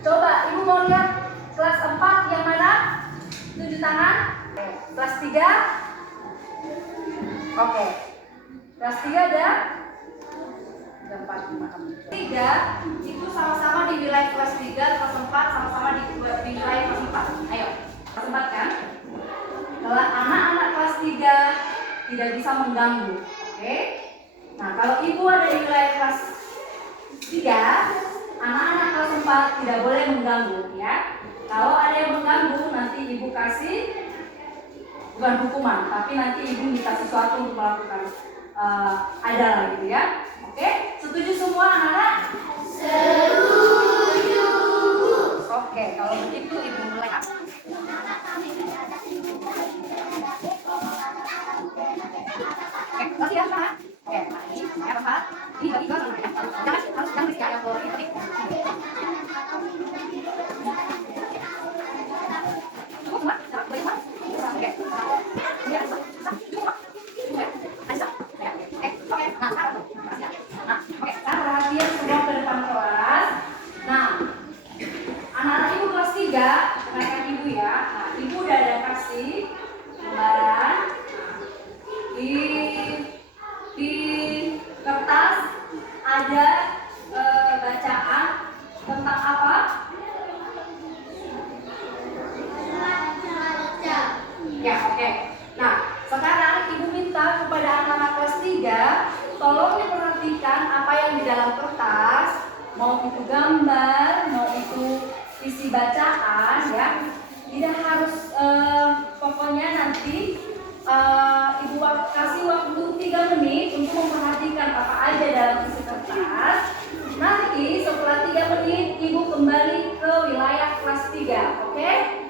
Coba ibu mau lihat kelas 4 yang mana? Tunjuk tangan. Kelas 3. Oke. Kelas 3 ada 4, 5, 3 itu sama-sama di wilayah kelas 3, kelas 4 sama-sama di wilayah kelas 4. Ayo, kelas 4 kan? Kalau anak-anak kelas 3 tidak bisa mengganggu. Oke? Nah, kalau ibu ada di wilayah kelas 3, anak-anak kelas 4 tidak boleh mengganggu ya. Kalau ada yang mengganggu nanti ibu kasih bukan hukuman, tapi nanti ibu minta sesuatu untuk melakukan adalah gitu ya. Oke, setuju semua anak-anak? Setuju. Oke, kalau begitu ibu mulai. Oke, ya Pak. Oke, ya Pak. Ini bagi dua ya. Jangan risiko ya kalau ini. Cukup semua? Boleh semua? Oke. Ya, cukup. Oke, sekarang perhatian semua ke depan kelas. Nah, anak-anak ibu kelas 3, rekan ibu ya. Nah, ibu udah ada kasih gambaran di kertas ada bacaan tentang apa? Ya, oke. Nah, sekarang ibu minta kepada anak-anak kelas 3 tolong diperhatikan apa yang di dalam kertas, mau itu gambar, mau itu isi bacaan ya. Tidak harus pokoknya nanti ibu kasih waktu 3 menit untuk memperhatikan apa aja dalam isi kertas. Nanti setelah 3 menit ibu kembali ke wilayah kelas 3, oke?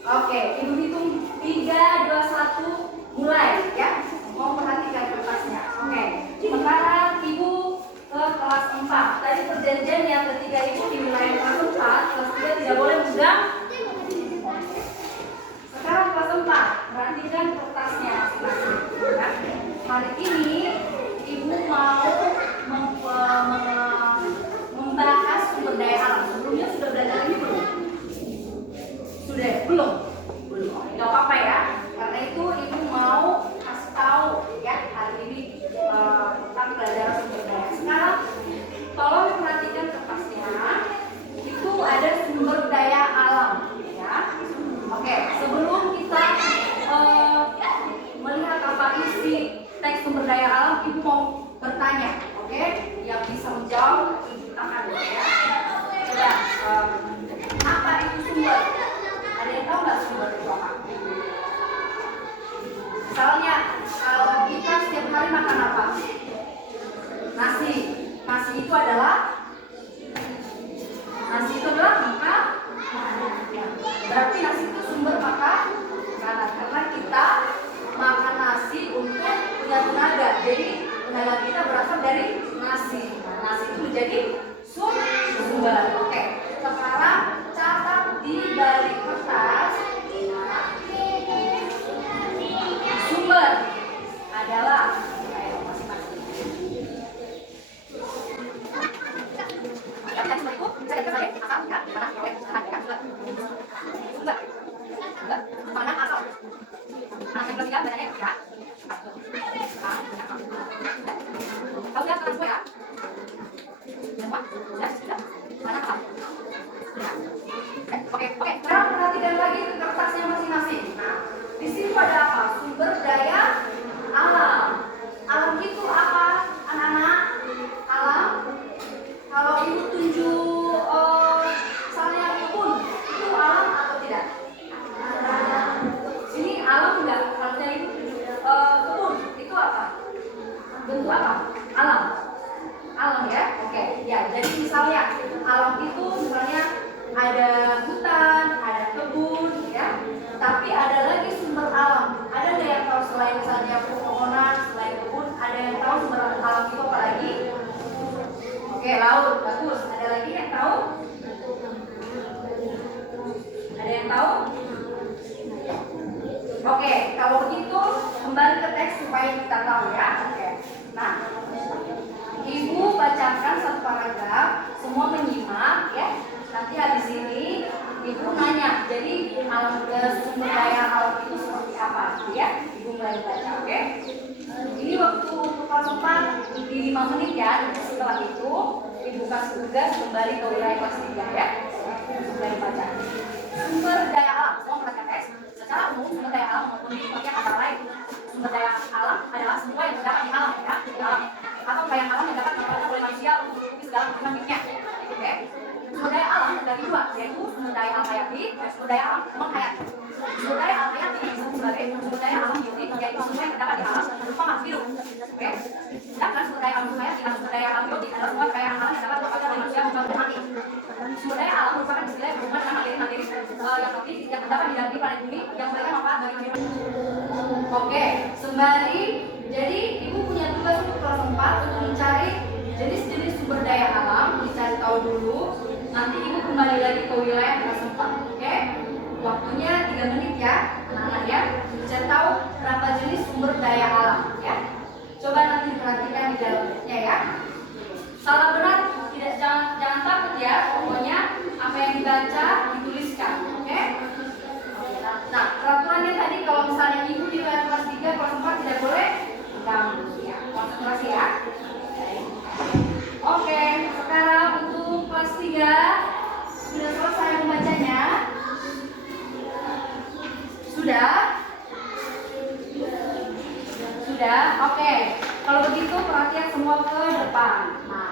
Oke, ibu hitung 3, 2, 1, mulai ya. Mau perhatikan kertasnya. Oke, sekarang ibu ke kelas 4. Tadi perjanjian yang ketiga ibu di wilayah kelas 4, kelas 3 tidak boleh megang. Sekarang kelas 4, perhatikan kertasnya. Ya. Hari ini ibu mau membahas sumber daya alam. Sebelumnya sudah belajar ini belum? Sudah? Belum? Belum. Oke, gak apa-apa ya. Karena itu ibu mau kasih tahu ya hari ini tentang pelajaran sumber daya. Sekarang tolong diperhatikan kertasnya. Itu ada sumber daya alam ya. Oke, sebelum kita melihat apa isi teks sumber daya alam, ibu mau bertanya. Oke, yang bisa menjawab tunjuk tangan ya. Coba apa itu sumber? Ada yang tahu nggak sumber itu apa? Misalnya kalau kita setiap hari makan apa? Nasi. Nasi itu adalah makanan. Berarti nasi itu sumber makanan karena kita makan nasi untuk punya tenaga. Jadi tenaga kita berasal dari nasi. Nah, nasi itu menjadi sumber. Oke. Sekarang catat di balik kertas. Sumber adalah Oke, sekarang perhatikan lagi ke kertasnya masing-masing. Nah, di sini ada apa? Sumber daya alam. Alam itu apa, anak-anak? Alam. Kalau ibu tunjuk misalnya kebun, itu alam atau tidak? Sini alam enggak? Kalau ibu tunjuk kebun, itu apa? Bentuk apa? Alam. Alam ya? Oke. Ya, jadi misalnya alam itu misalnya ada hutan, ada kebun, ya. Tapi ada lagi sumber alam. Ada nggak yang tahu selain misalnya pepohonan, selain kebun, ada yang tahu sumber alam itu apa lagi? Oke, laut, bagus. Ada lagi yang tahu? Ada yang tahu? Oke, kalau begitu kembali ke teks supaya kita tahu ya. Oke. Nah, ibu bacakan satu paragraf semua menyimak ya. Nanti habis ini Ibu nanya, jadi sumber daya alam itu seperti apa ya? Ibu mulai baca, oke? Ini waktu kelas 4 di 5 menit ya. Setelah itu Ibu kasih tugas kembali ke wilayah kelas 3 ya. Mulai baca. Sumber daya alam, semua perhatikan guys. Secara umum sumber daya alam maupun di bagian antara lain. Sumber daya alam adalah semua yang terdapat di alam ya, di alam atau daya alam yang dapat dimanfaatkan oleh manusia untuk mencukupi segala kebutuhan hidupnya. Oke? Sumber daya alam terbagi dua, yaitu sumber daya alam hayati dan sumber daya alam non hayati. Sumber daya alam hayati disebut sebagai sumber daya alam biotik, yaitu semua yang terdapat di alam berupa makhluk hidup. Oke? Sedangkan sumber daya alam hayati dan sumber daya alam biotik adalah semua daya alam yang dapat dimanfaatkan oleh manusia untuk mati. Sumber daya alam merupakan istilah yang berhubungan dengan materi yang aktif yang terdapat di dalam planet bumi yang memberikan manfaat bagi kehidupan. Oke, sembari jadi Ibu punya tugas untuk kelas 4 untuk mencari jenis-jenis sumber daya alam, dicari tahu dulu. Nanti Ibu kembali lagi ke wilayah kelas 4, oke? Waktunya 3 menit ya, anak-anak ya. Cari tahu berapa jenis sumber daya alam ya. Coba nanti perhatikan di dalamnya ya. Salah benar tidak, jangan takut ya. Pokoknya apa yang dibaca dituliskan, oke? Nah, peraturannya tadi kalau misalnya Ibu di wilayah kelas 3, kelas 4 tidak boleh ganggu ya. Konsentrasi ya. Oke, sekarang untuk kelas 3 sudah selesai membacanya? Sudah? Sudah? Oke. Kalau begitu perhatian semua ke depan. Nah,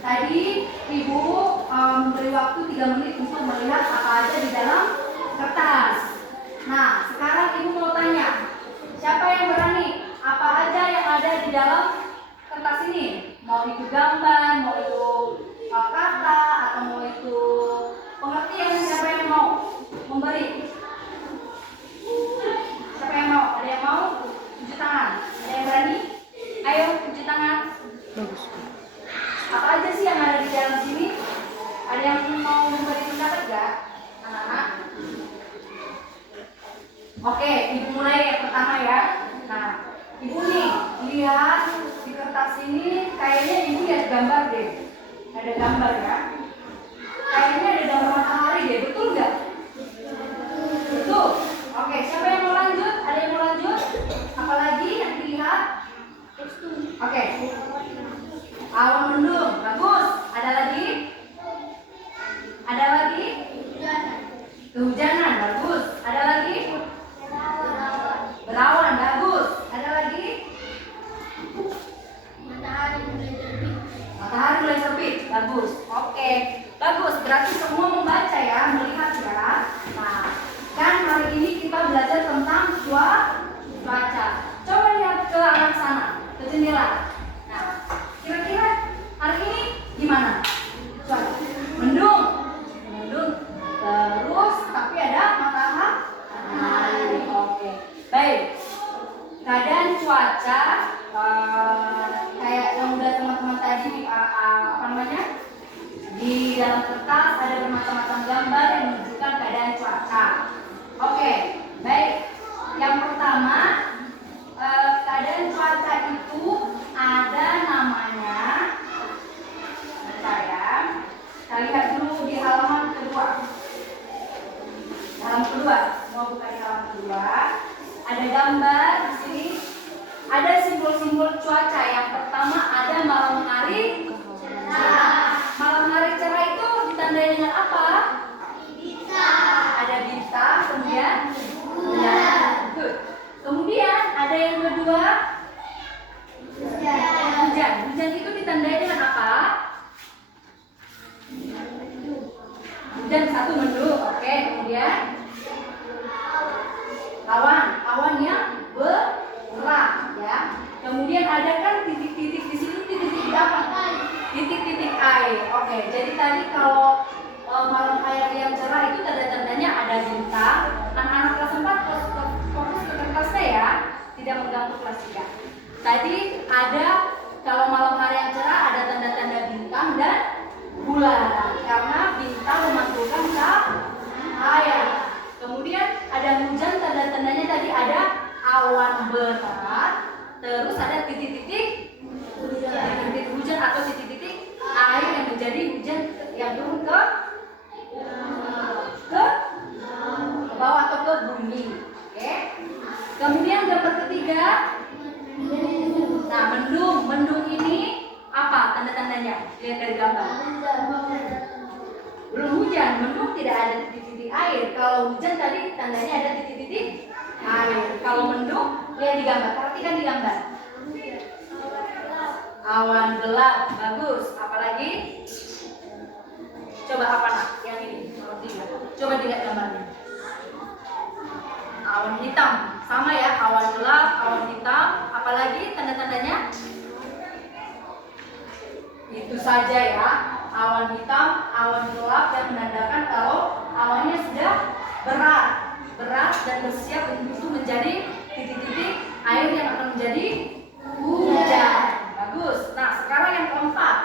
tadi Ibu memberi waktu 3 menit untuk melihat apa aja di dalam kertas. Nah, sekarang Ibu mau tanya, siapa yang berani? Apa aja yang ada di dalam kertas ini? Mau itu gambar, mau itu kata, atau mau itu pengertian, siapa yang mau memberi? Siapa yang mau? Ada yang mau? Cuci tangan. Ada yang berani? Ayo, cuci tangan. Bagus. Apa aja sih yang ada di dalam sini? Ada yang mau memberi pendapat gak? Anak-anak? Oke, Ibu mulai yang pertama ya. Nah, Ibu nih, lihat di kertas ini kayaknya Ibu lihat gambar deh. Ada gambar ya. Kayaknya ada gambar matahari deh, betul nggak? Betul. Oke, siapa yang mau lanjut? Ada yang mau lanjut? Apalagi yang dilihat? Oke. Awan mendung, bagus. Ada lagi? Ada lagi? Kehujanan, bagus. Ada lagi? Berawan, bagus. Ada lagi? Matahari mulai terbit, bagus. Oke, bagus. Berarti semua membaca ya, melihat ya. Nah, kan hari ini kita belajar tentang cuaca. Coba lihat ke arah sana, ke jendela. Nah, kira-kira hari ini gimana? Cuaca mendung, terus tapi ada matahari. Oke, baik. Keadaan cuaca kayak yang udah teman-teman tadi apa namanya? Di dalam kertas ada bermacam-macam gambar yang menunjukkan keadaan cuaca. Oke, baik. Yang pertama, keadaan cuaca itu ada namanya. Bentar ya. Kita lihat dulu di halaman kedua. Halaman kedua, mau buka di halaman kedua. Ada gambar di sini. Ada simbol-simbol cuaca. Yang pertama ada malam hari cerah. Malam hari cerah itu ditandai dengan apa? Bintang. Ada bintang, kemudian bulan. Kemudian ada yang kedua, hujan. Hujan itu ditandai dengan apa? Hujan satu mendung. Oke, kemudian awan yang bergerak ya. Kemudian ada kan titik-titik di sini, titik-titik apa? Titik-titik air. Oke, jadi tadi kalau malam hari yang cerah itu tanda-tandanya ada bintang. Anak-anak kelas 4 fokus ke kertasnya ya, tidak mengganggu kelas 3. Tadi ada kalau malam hari yang cerah ada tanda-tanda bintang dan bulan, karena bintang memantulkan cahaya. Kemudian ada hujan, tanda-tandanya tadi ada awan berat, terus ada titik-titik hujan atau titik-titik air yang menjadi hujan Lihat dari gambar. Belum hujan, mendung tidak ada titik-titik air. Kalau hujan tadi tandanya ada titik-titik air. Kalau mendung, lihat di gambar. Perhatikan di gambar. Awan gelap, bagus. Apalagi? Coba apa nak? Yang ini. Coba dilihat gambarnya. Awan hitam, sama ya. Awan gelap, awan hitam. Apalagi tanda-tandanya? Itu saja ya. Awan hitam, awan gelap yang menandakan kalau awannya sudah berat dan bersiap untuk menjadi titik-titik air yang akan menjadi hujan. Bagus. Nah, sekarang yang keempat.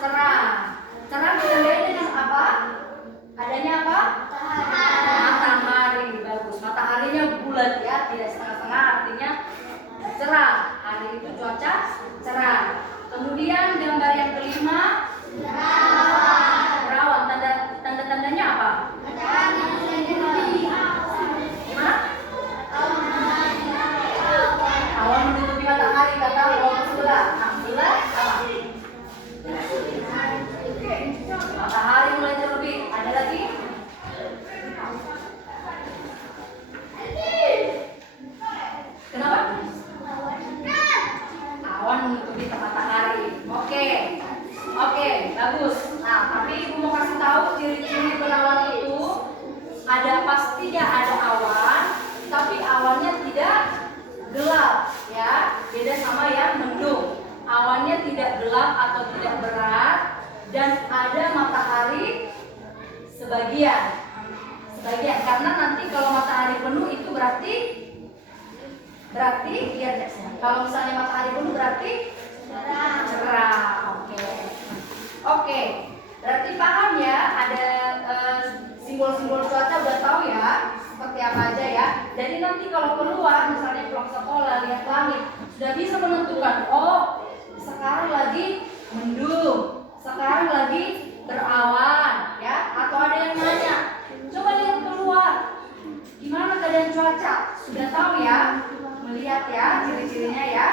Cerah. Cerah ditandai dengan apa? Adanya apa? Matahari. Bagus. Mataharinya bulat ya, tidak setengah-setengah, artinya cerah. Hari itu cuaca cerah. Kemudian gambar yang kelima, berawan. Tanda-tandanya apa? Gimana? Awan menutupi matahari, kata kelompok sebelah. Nah, sebelah apa? Matahari mulai terbit. Ada lagi? Kenapa? Awan menutupi matahari. Oke, bagus. Nah, tapi ibu mau kasih tahu ciri-ciri berawan itu pastinya ada awan, tapi awannya tidak gelap, ya. Beda sama yang mendung. Awannya tidak gelap atau tidak berat, dan ada matahari sebagian. Karena nanti kalau matahari penuh itu berarti lihat ya. Kalau misalnya matahari penuh berarti cerah. Oke. Berarti paham ya, ada simbol-simbol cuaca, udah tahu ya seperti apa aja ya. Jadi nanti kalau keluar misalnya pulang sekolah lihat langit, sudah bisa menentukan, oh sekarang lagi mendung, sekarang lagi berawan ya. Atau ada yang nanya, coba lihat keluar, gimana keadaan cuaca? Sudah tahu ya, melihat ya ciri-cirinya ya.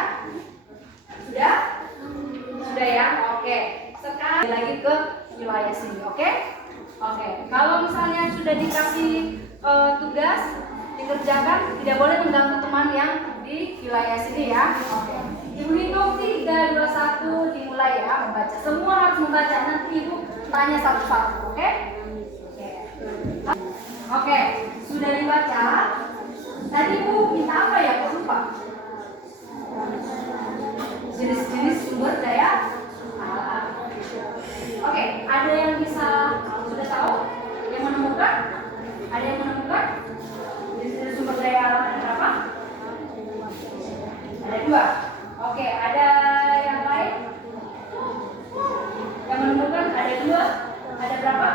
Sudah ya. Oke. Sekarang lagi ke wilayah sini. Oke. Kalau misalnya sudah dikasih tugas dikerjakan, tidak boleh mengganggu teman yang di wilayah sini ya. Oke. Ibu hitung 3, 2, 1 dimulai ya membaca. Semua harus membaca. Nanti ibu tanya satu-satu. Oke. Sudah dibaca. Tadi ibu minta apa ya? Kok lupa? Jenis-jenis sumber daya alam. Oke, ada yang bisa sudah tahu? Yang menemukan? Ada yang menemukan? Jenis-jenis sumber daya alam ada berapa? Ada 2. Oke, ada yang lain? Yang menemukan ada 2. Ada berapa?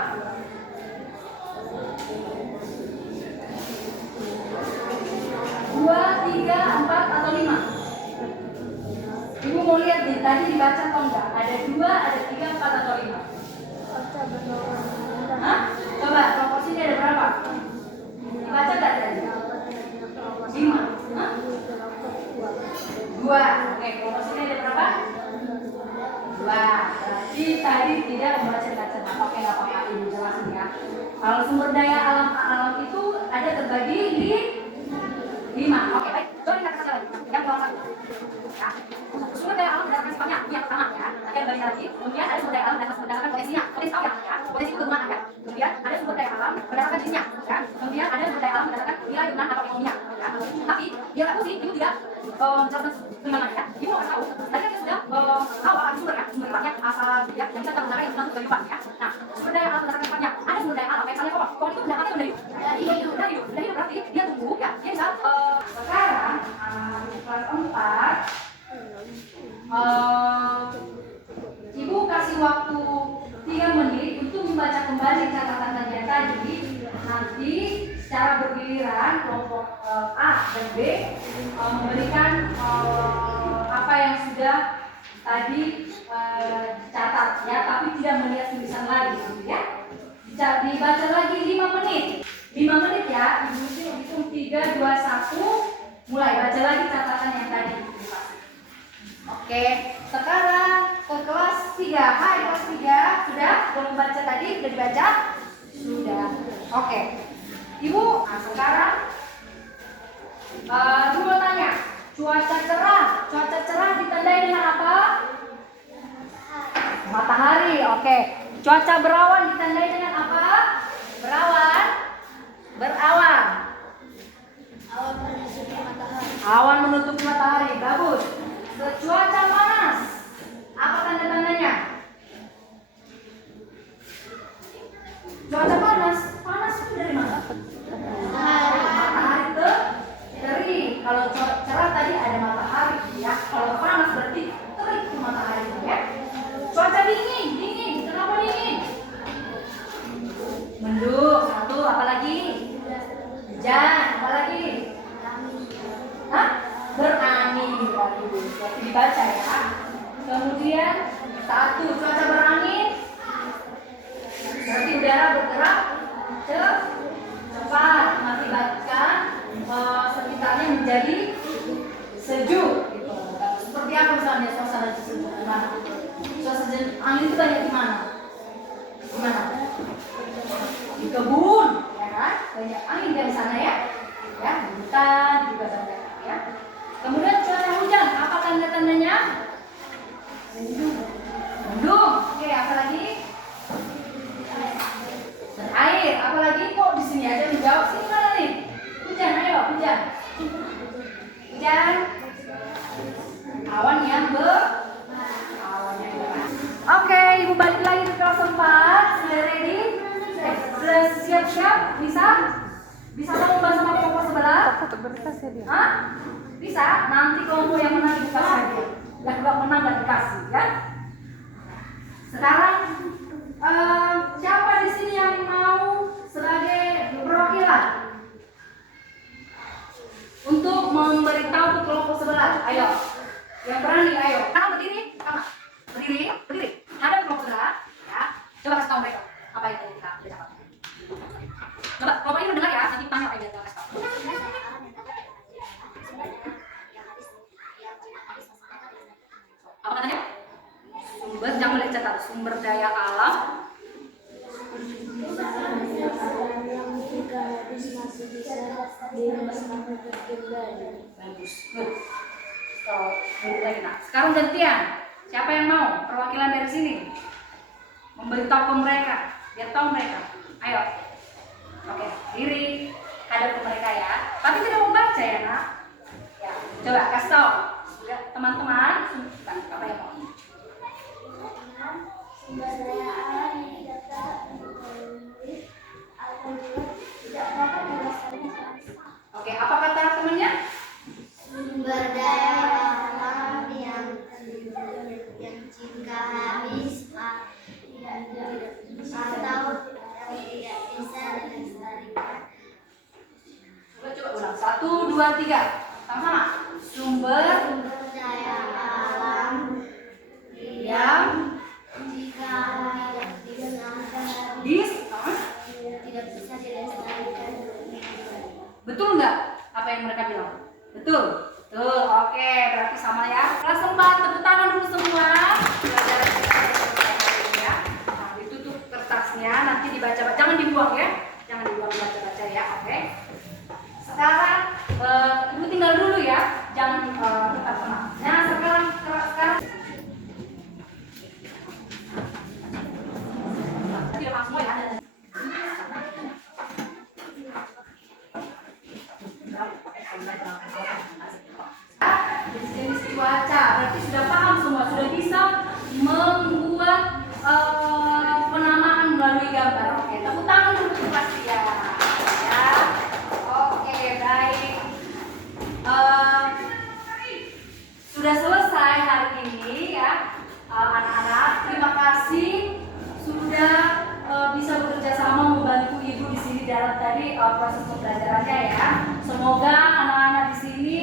2, 3, 4 atau 5? Ibu mau lihat nih, tadi dibaca atau enggak? Ada 2, ada 3, 4 atau 5? Hah? Coba, proporsinya ada berapa? Dibaca enggak tadi? 5? Hah? 2. Oke, proporsinya ada berapa? 2. Berarti tadi tidak membaca-baca. Oke, nggak apa-apa, ibu jelasin ya. Kalau sumber daya alam itu ada terbagi di 5. Oke, baik. Coba kita kasih lagi. Yang bawah 1. Ya. Sumber daya alam berdasarkan sifatnya yang pertama ya. Nanti yang bagi lagi. Kemudian ada sumber daya alam berdasarkan potensinya. Potensi apa ya? Potensi kegunaan ya. Kemudian ada sumber daya alam berdasarkan jenisnya. Ya. Kemudian ada sumber daya alam berdasarkan nilai kegunaan atau ekonominya. Ya. Tapi dia nggak pusing, ibu tidak menjelaskan gimana ya. Ibu harus tahu. Tadi kita sudah tahu apa sumber ya. Sumber sifatnya apa ya. Yang bisa kita gunakan yang untuk kehidupan ya. Nah, sumber daya alam berdasarkan sifatnya. Ada sumber daya alam kayak misalnya pohon. Pohon itu mendapatkan dari hidup. Dari hidup berarti dia tumbuh ya. Dia bisa sekarang kelas 4 ibu kasih waktu 3 menit untuk membaca kembali catatan yang tadi. Nanti secara bergiliran kelompok A dan B memberikan apa yang sudah tadi dicatat ya, tapi tidak melihat tulisan lagi ya. Dibaca lagi 5 menit. 5 menit ya, ibu hitung 3, 2, 1 mulai baca lagi catatan yang tadi. Oke, sekarang ke kelas 3. Hai kelas 3, sudah? Belum membaca tadi? Sudah dibaca? Sudah. Oke. Ibu, nah sekarang Ibu mau tanya, cuaca cerah ditandai dengan apa? Matahari. Oke. Cuaca berawan ditandai dengan apa? Berawan. Awan menutupi matahari. Bagus. Cuaca panas. Apa tanda-tandanya? Cuaca panas. Panas itu dari mana? Matahari terik. Kalau cerah tadi ada matahari, ya. Kalau panas berarti terik itu matahari, ya. Cuaca dingin. Kenapa dingin? Mendung. Satu. Apalagi? Hujan. Apalagi? Hah? Berangin. Berarti dibaca ya. Kemudian satu, cuaca berangin. Berarti udara bergerak cepat, mengakibatkan sekitarnya menjadi sejuk. Gitu. Seperti apa misalnya suasana sejuk? Gimana? Suasana angin itu banyak di mana? Gimana? Di kebun, ya kan? Banyak angin dari sana ya. Ya, di hutan juga banyak ya. Kemudian cuaca hujan, apa tanda-tandanya? Mendung. Oke, apa lagi? Air. Apa lagi? Kok di sini aja menjawab? Sini mana nih? Hujan, ayo, hujan. Hujan. Awan yang Oke, Ibu balik lagi ke kelas 4. Sudah ready? Sudah siap-siap? Bisa? Bisa lomba sama kelompok sebelah? Hah? Bisa? Nanti kelompok yang menang dikasih hadiah. Yang gak menang gak dikasih, ya? Sekarang siapa di sini yang mau sebagai perwakilan untuk memberitahu ke kelompok sebelah? Ayo, yang berani, ayo. Kamu berdiri, berdiri. Ada kelompok sebelah, ya. Coba kasih tahu mereka apa yang tadi kita dapat. Coba kelompok ini mendengar ya, nanti tanya apa yang kita kasih tahu. Apa katanya? Jangan boleh catat, sumber daya alam. Bagus, good. So, lagi nah. Sekarang gantian. Siapa yang mau perwakilan dari sini? Memberitahu ke mereka, biar tahu mereka. Ayo. Oke, diri hadap ke mereka ya. Tapi tidak membaca ya, Nak. Ya, coba kasih tahu. Teman-teman, apa yang mau? Sumber daya alam yang dapat melalui apabila tidak dapat dilestarikan. Oke, apa kata temannya? Sumber daya alam yang jika habis atau tidak bisa dilestarikan. Coba ulang. 1, 2, 3. Sama-sama. Sumber Daya alam yang jika tidak bisa dilestarikan. betul nggak apa yang mereka bilang? Betul. Betul. Oke, berarti sama ya. Kelas 4, tepuk tangan dulu semua. Pelajaran kita ya. Nah, ditutup kertasnya, nanti dibaca. Jangan dibuang ya. Jangan dibuang, baca-baca ya. Oke. Sekarang Ibu tinggal dulu ya. Jangan tetap tenang. Nah, sekarang tidak langsung ya. Jenis cuaca, berarti sudah paham semua, sudah bisa membuat penamaan melalui gambar. Oke, tepuk tangan dulu untuk kelas 3 ya. Oke, baik. Sudah selesai hari ini ya, anak-anak. Terima kasih sudah bisa bekerja sama membantu ibu di sini dalam tadi proses pembelajarannya ya. Semoga anak-anak di sini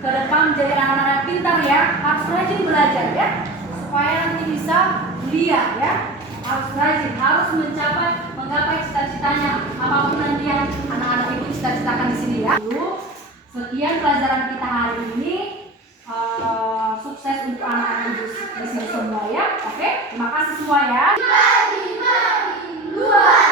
ke depan menjadi anak-anak pintar ya. Harus rajin belajar ya, supaya nanti bisa kuliah ya. Harus rajin, harus menggapai cita-citanya apapun nanti yang anak-anak ibu cita-citakan di sini ya. Sekian pelajaran kita hari ini. sukses untuk anak-anak di sini semua ya. Oke, terima kasih semua ya. Mari, mari, dua.